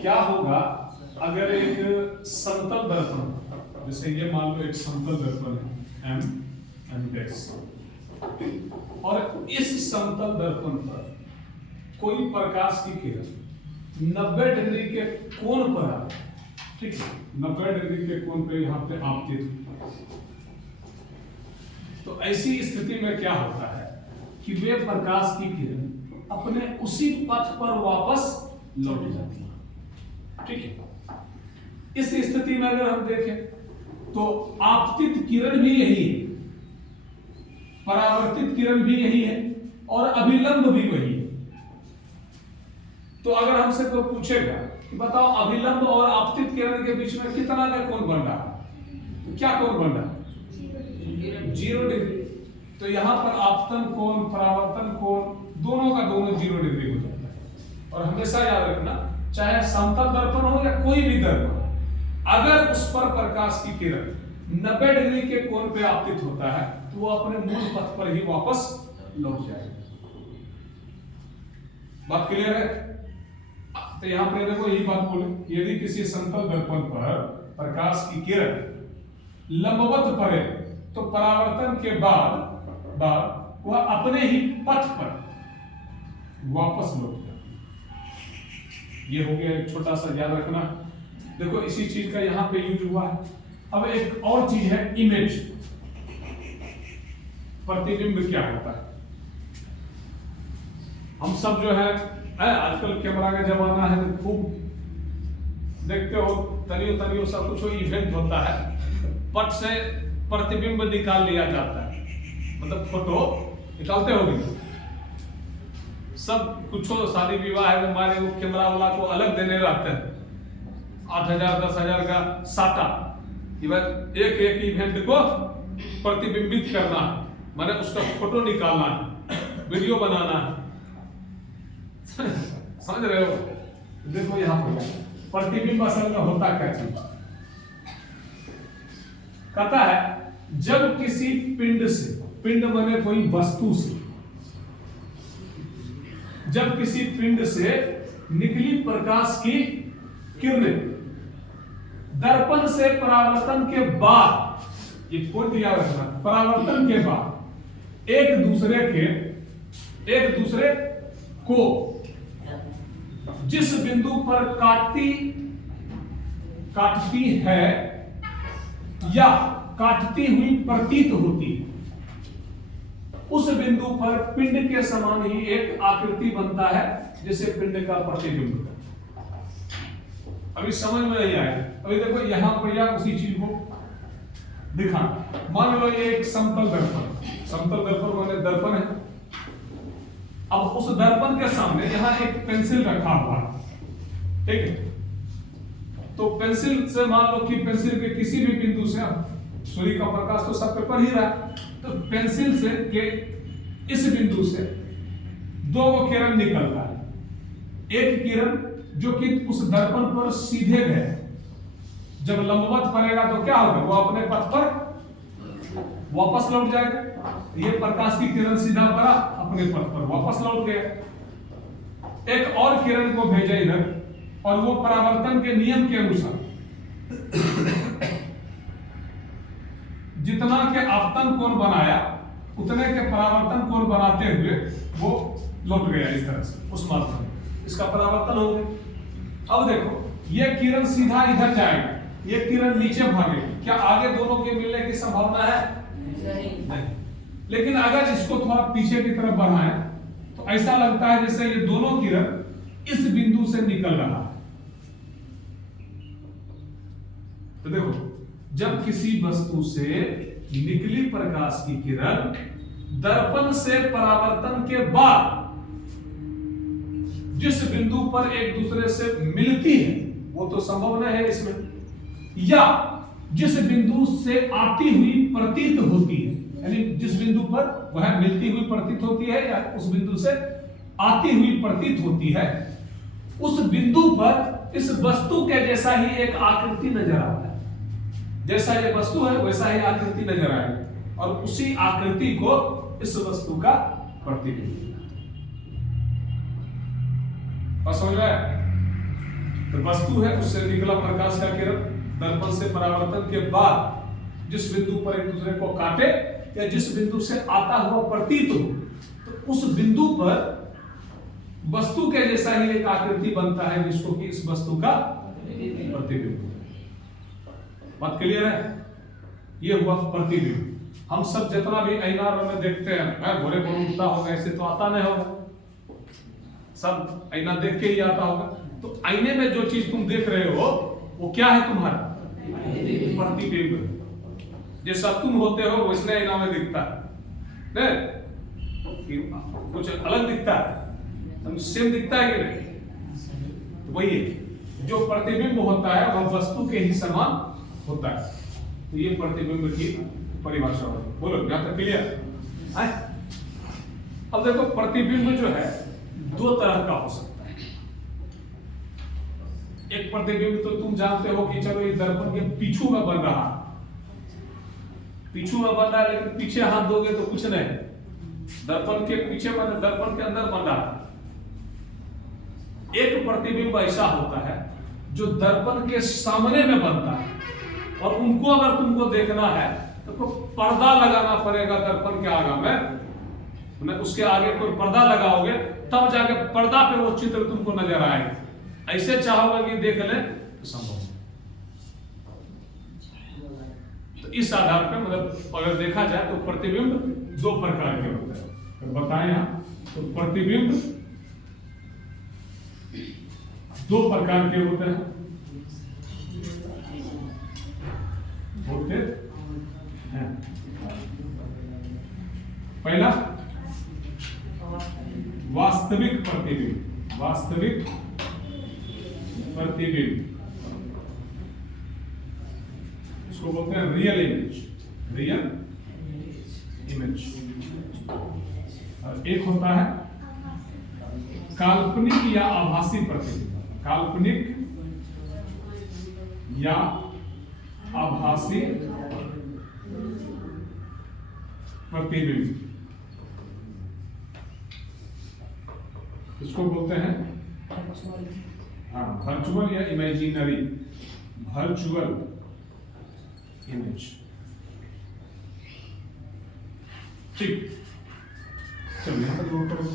क्या होगा अगर एक समतल दर्पण, जैसे ये मान लो एक समतल दर्पण है एम डैश, और इस समतल दर्पण पर कोई प्रकाश की किरण 90 डिग्री के कोण पर आ, ठीक है, 90 डिग्री के कोण पे यहाँ पे आपतित हुई, तो ऐसी स्थिति में क्या होता है कि वे प्रकाश की किरण अपने उसी पथ पर वापस लौट जाती है, ठीक है। इस स्थिति में अगर हम देखें तो आपतित किरण भी यही है, परावर्तित किरण भी यही है, और अभिलंब भी वही है। तो अगर हमसे कोई पूछेगा कि बताओ अभिलंब और आपतित किरण के बीच में कितना का कोण बन रहा है, तो क्या कोण बन रहा है? 0 डिग्री। तो यहां पर आपतन कोण, परावर्तन कोण दोनों का दोनों 0 डिग्री हो जाता है। और हमेशा याद रखना, चाहे समतल दर्पण हो या कोई भी दर्पण, अगर उस पर प्रकाश की किरण 90 डिग्री के कोण पे आपतित होता है तो वो अपने मूल पथ पर ही वापस लौट जाएगा। बात क्लियर है? तो यहां पर देखो यही बात बोले, यदि किसी समतल दर्पण पर प्रकाश की किरण लंबवत पड़े तो परावर्तन के बाद वह अपने ही पथ पर वापस लौट जाए। ये हो गया एक छोटा सा, याद रखना। देखो इसी चीज का यहां पे यूज हुआ है। अब एक और चीज है इमेज, प्रतिबिंब क्या होता है। हम सब जो है आजकल कैमरा का जमाना है, तो खूब देखते हो, तनियो सब कुछ इवेंट होता है, पट से प्रतिबिंब निकाल लिया जाता है, मतलब फोटो निकालते होगे सब कुछ हो, शादी विवाह है, हमारे वो कैमरा वाला को अलग देने रहते हैं 8,000 10,000 का साटा, एक एक इवेंट को प्रतिबिंबित करना है, माने उसका फोटो निकालना है, वीडियो बनाना है। समझ रहे हो? देखो यहाँ पर प्रतिबिंब असल में होता क्या चीज, कहता है जब किसी पिंड से, पिंड माने कोई वस्तु से, जब किसी पिंड से निकली प्रकाश की किरणें दर्पण से परावर्तन के बाद, ये पॉइंट याद रखना, परावर्तन के बाद एक दूसरे को जिस बिंदु पर काटती है या काटती हुई प्रतीत होती है, उस बिंदु पर पिंड के समान ही एक आकृति बनता है, जिसे पिंड का प्रतिबिंब। अभी समझ में नहीं आया, अभी देखो यहां पर या उसी चीज को दिखा, मान लो ये एक समतल दर्पण माने दर्पण है। अब उस दर्पण के सामने यहां एक पेंसिल रखा हुआ है, ठीक है। तो पेंसिल से मान लो कि पेंसिल के किसी भी बिंदु से, सूर्य का प्रकाश तो सब पे पड़ ही रहा है, तो पेंसिल से के इस बिंदु से दो किरण निकलता है। एक किरण जो कि उस दर्पण पर सीधे गए, जब लंबवत पड़ेगा तो क्या होगा, वो अपने पथ पर वापस लौट जाएगा। ये प्रकाश की किरण सीधा पड़ा, अपने पथ पर वापस लौट गया। एक और किरण को भेजा इधर, और वो परावर्तन के नियम के अनुसार जितना के आपतन कोण बनाया उतने के परावर्तन कोण बनाते हुए वो लौट गया इस तरह से उस मार्ग में, इसका परावर्तन हो गया। अब देखो ये किरण सीधा इधर जाएगा, ये किरण नीचे भागेगी, क्या आगे दोनों के मिलने की संभावना है? नहीं। लेकिन अगर इसको थोड़ा पीछे की तरफ बढ़ाएं तो ऐसा लगता है जैसे ये दोनों किरण इस बिंदु से निकल रहा है। तो देखो जब किसी वस्तु से निकली प्रकाश की किरण दर्पण से परावर्तन के बाद जिस बिंदु पर एक दूसरे से मिलती है, वो तो संभव नहीं है इसमें, या जिस बिंदु से आती हुई प्रतीत होती है, यानी जिस बिंदु पर वह मिलती हुई प्रतीत होती है या उस बिंदु से आती हुई प्रतीत होती है, उस बिंदु पर इस वस्तु के जैसा ही एक आकृति नजर आता है। जैसा ये वस्तु है वैसा ही आकृति नजर आएगी। और उसी आकृति को इस वस्तु का प्रतिबिंब। और समझ रहा है, तो वस्तु है, उससे निकला प्रकाश का किरण दर्पण से परावर्तन के बाद जिस बिंदु पर एक दूसरे को काटे या जिस बिंदु से आता हुआ प्रतीत हो, तो उस बिंदु पर वस्तु के जैसा ही एक आकृति बनता है जिसको कि इस वस्तु का प्रतिबिंब। बात क्लियर है? ये हुआ प्रतिबिंब। हम सब जितना भी आईना में देखते हैं, भोरे भोर उठता होगा, ऐसे तो आता नहीं होगा, सब आईना देख के ही आता होगा। तो आईने में जो चीज तुम देख रहे हो वो क्या है? तुम्हारा प्रतिबिंब। जैसा तुम होते हो वैसे आईना में दिखता है, कुछ अलग दिखता है, सेम दिखता है कि नहीं? तो वही जो प्रतिबिंब होता है वह वस्तु के ही समान होता है। तो ये प्रतिबिंब की परिभाषा होगी। बोलो, यहां तक क्लियर है? अब देखो, प्रतिबिंब जो है दो तरह का हो सकता है। एक प्रतिबिंब तो तुम जानते हो कि चलो ये दर्पण के पीछू में बन रहा है, पीछू में बन रहा है, लेकिन पीछे हाथ दोगे तो कुछ नहीं, दर्पण के पीछे बन, दर्पण के अंदर बन रहा है। एक प्रतिबिंब ऐसा होता है जो दर्पण के सामने में बनता है, और उनको अगर तुमको देखना है तो पर्दा लगाना पड़ेगा दर्पण के आगे में, उसके आगे कोई पर्दा लगाओगे तब जाके पर्दा पे वो चित्र तुमको नजर आएगा। ऐसे चाहोगे कि देख ले तो संभव। तो इस आधार पर मतलब अगर देखा जाए तो प्रतिबिंब दो प्रकार के होते हैं। बताएं यहां, तो प्रतिबिंब दो प्रकार के होते हैं। पहला वास्तविक प्रतिबिंब। वास्तविक प्रतिबिंब इसको बोलते हैं रियल इमेज। Real image. और एक होता है काल्पनिक या आभासी प्रतिबिंब। काल्पनिक या आभासी प्रतिबिंब इसको बोलते हैं वर्चुअल या इमेजिनरी। Virtual image. ठीक, चलिए यहां तक नोट करो।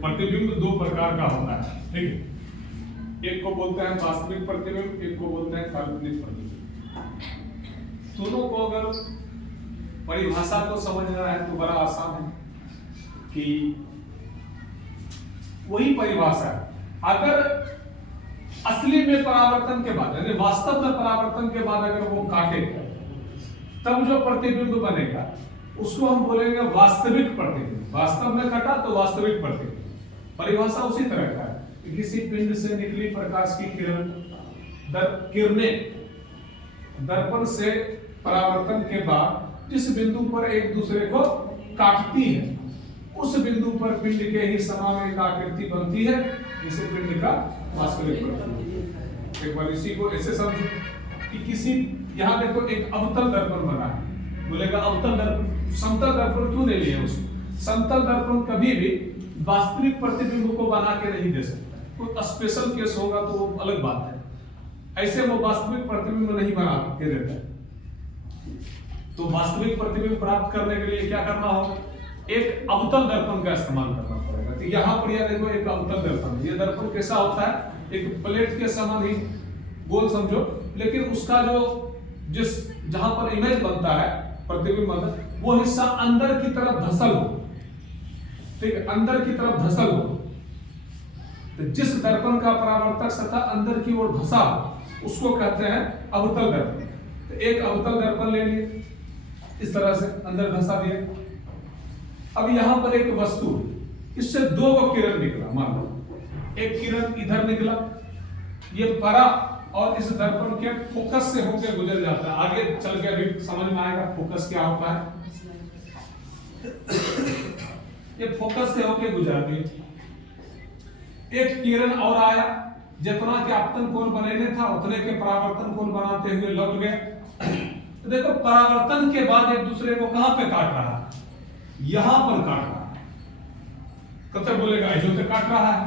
प्रतिबिंब दो प्रकार का होता है, ठीक है? एक को बोलते हैं वास्तविक प्रतिबिंब, एक को बोलते हैं काल्पनिक प्रतिबिंब। दोनों को अगर परिभाषा को समझना है तो बड़ा आसान है कि वही परिभाषा है। अगर असली में परावर्तन के बाद, यानी वास्तव में परावर्तन के बाद अगर वो काटे तब जो प्रतिबिंब बनेगा उसको हम बोलेंगे वास्तविक प्रतिबिंब। वास्तव में कटा तो वास्तविक प्रतिबिंब। परिभाषा उसी तरह का है कि किसी पिंड से निकली प्रकाश की किरणें दर्पण से परावर्तन के बाद जिस बिंदु पर एक दूसरे को काटती है उस बिंदु पर पिंड के ही समान एक आकृति बनती है, जिसे पिंड का वास्तविक प्रतिबिंब। एक बार इसी को ऐसे समझो कि किसी, यहां देखो एक अवतल दर्पण बना है, बोलेगा अवतल दर्पण, समतल दर्पण क्यों नहीं लिया उसको? समतल दर्पण कभी भी वास्तविक प्रतिबिंब को बना के नहीं दे सकता। कोई स्पेशल केस होगा तो वो अलग बात है, ऐसे वो वास्तविक प्रतिबिंब नहीं बना के देता। तो वास्तविक प्रतिबिंब प्राप्त करने के लिए क्या करना होगा? एक अवतल दर्पण का इस्तेमाल करना पड़ेगा। तो यहाँ पर यह देखो एक अवतल दर्पण। ये दर्पण कैसा होता है? एक प्लेट के समान ही गोल समझो, लेकिन उसका जो जिस जहां पर इमेज बनता है, प्रतिबिंब बनता है, वो हिस्सा अंदर की तरफ धसल हो, ठीक है, अंदर की तरफ धसल हो। तो जिस दर्पण का परावर्तक सतह अंदर की ओर धसा उसको कहते हैं अवतल दर्पण। तो एक अवतल दर्पण ले लिए, इस तरह से अंदर धसा दिया। अब यहां पर एक वस्तु, इससे दो किरण निकला, मान लो एक किरण इधर निकला, ये परा और इस दर्पण के फोकस से होकर गुजर जाता है। आगे चल के अभी समझ में आएगा फोकस क्या होता है। ये फोकस से होके गुजर गई। एक किरण और आया, जितना के आपतन कोण बनेने था उतने के परावर्तन कोण बनाते हुए लौट गए। तो देखो परावर्तन के बाद एक दूसरे को कहां पे काट रहा है, यहां पर काट रहा है। कब तक बोलेगा ऐसे तो काट रहा है,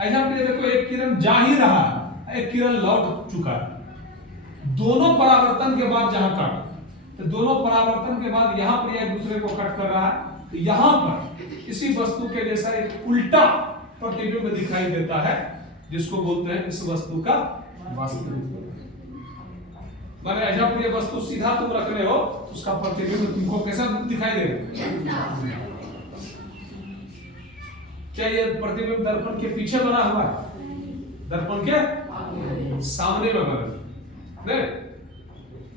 ऐसा पे देखो एक किरण जा ही रहा है, एक किरण लौट चुका है। दोनों परावर्तन के बाद जहां काट, तो दोनों परावर्तन के बाद यहां पर एक दूसरे को कट कर रहा है। तो यहां पर इसी वस्तु के जैसा एक उल्टा प्रतिबिंब दिखाई देता है, जिसको बोलते हैं इस वस्तु का वास्तविक। माने ऐसा ये वस्तु सीधा तुम रख रहे हो, उसका प्रतिबिंब तुमको कैसा दिखाई देगा? क्या ये प्रतिबिंब दर्पण के पीछे बना हुआ है, दर्पण के सामने में बना नहीं?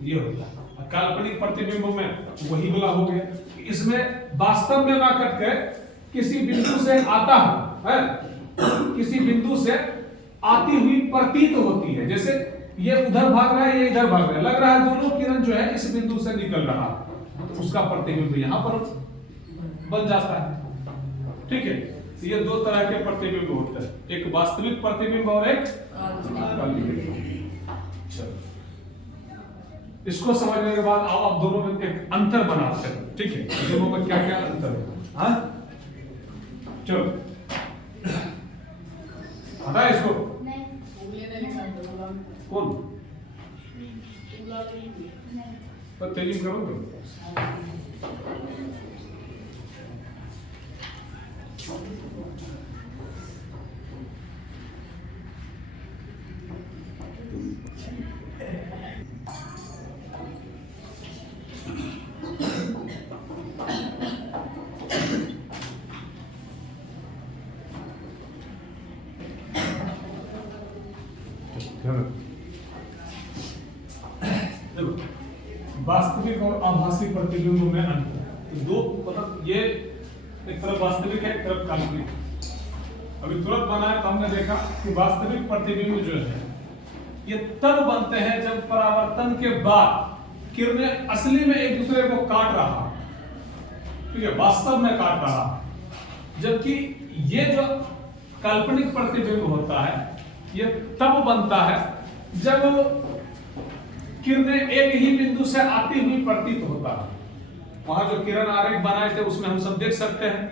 ये होता है काल्पनिक प्रतिबिंब में वही बोला हो गया। इसमें वास्तव में ना कट के किसी बिंदु से आता है, किसी बिंदु से आती हुई प्रतीत होती है। जैसे ये उधर भाग रहा है, ये इधर भाग रहा है, लग रहा है दोनों किरण जो है इस बिंदु से निकल रहा है, तो उसका प्रतिबिंब यहां पर बन जाता है। ठीक है, तो ये दो तरह के प्रतिबिंब होते हैं, एक वास्तविक प्रतिबिंब और एक काल्पनिक। चलो इसको समझने के बाद आओ अब दोनों में एक अंतर बनाते हैं। ठीक है, दोनों में क्या क्या अंतर है? हाँ चलो हटा इसको। कौन पर तेजी करो तो वास्तविक और आभासी प्रतिबिंब में अंतर। तो दो मतलब ये एक तरफ वास्तविक है, एक तरफ काल्पनिक। अभी तुरंत बनाए तो हमने देखा कि वास्तविक प्रतिबिंब जो है ये तब बनते हैं जब परावर्तन के बाद किरणें असली में एक दूसरे को काट रहा, ठीक है, वास्तव में काट रहा। जबकि ये जो काल्पनिक प्रतिबिंब होता है ये तब बनता है जब किरणें एक ही बिंदु से आती हुई प्रतीत होता है। वहां जो किरण आरेख बनाए थे उसमें हम सब देख सकते हैं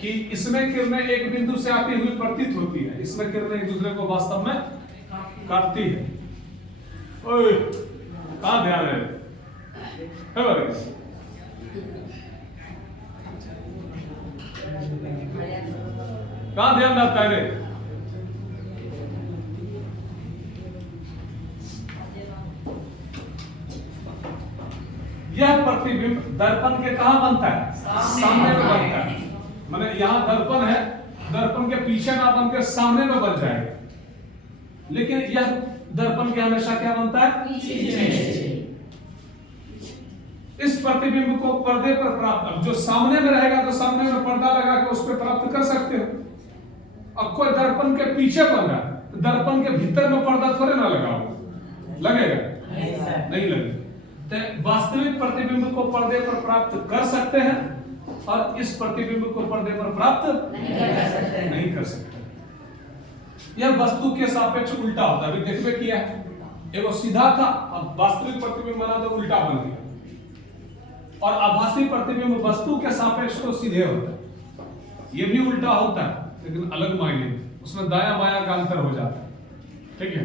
कि इसमें किरणें एक बिंदु से आती हुई प्रतीत होती है, इसमें किरणें एक दूसरे को वास्तव में काटती है। ओए कहां ध्यान है? कहां ध्यान रहता है रे? यह प्रतिबिंब दर्पण के कहां बनता है? सामने में बनता है। माने यहां दर्पण है, दर्पण के पीछे ना बन के सामने में बन जाएगा, लेकिन यह दर्पण के हमेशा क्या बनता है? पीछे। इस प्रतिबिंब को पर्दे पर प्राप्त, जो सामने में रहेगा तो सामने में पर्दा लगा के उस पर प्राप्त कर सकते हो। अब कोई दर्पण के पीछे बन रहा है तो दर्पण के भीतर में पर्दा थोड़े ना लगा होगा, लगेगा? नहीं लगेगा। वास्तविक प्रतिबिंब को पर्दे पर प्राप्त कर सकते हैं और इस प्रतिबिंब को पर्दे पर प्राप्त नहीं कर सकते। यह वस्तु के सापेक्ष उल्टा होता है। अभी देखबे किया है, एगो सीधा था, अब वास्तविक प्रतिबिंब बना तो उल्टा बन गया। और आभासी प्रतिबिंब वस्तु के सापेक्ष तो सीधे होता है, यह भी उल्टा होता है लेकिन अलग मायने, उसमें दाया बाया का अंतर हो जाता है। ठीक है,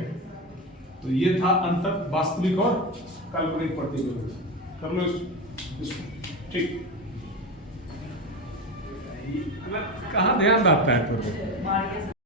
तो ये था अंतर वास्तविक और काल्पनिक प्रतिबिंब। कर लो इसको। ठीक, कहां ध्यान रहता है तो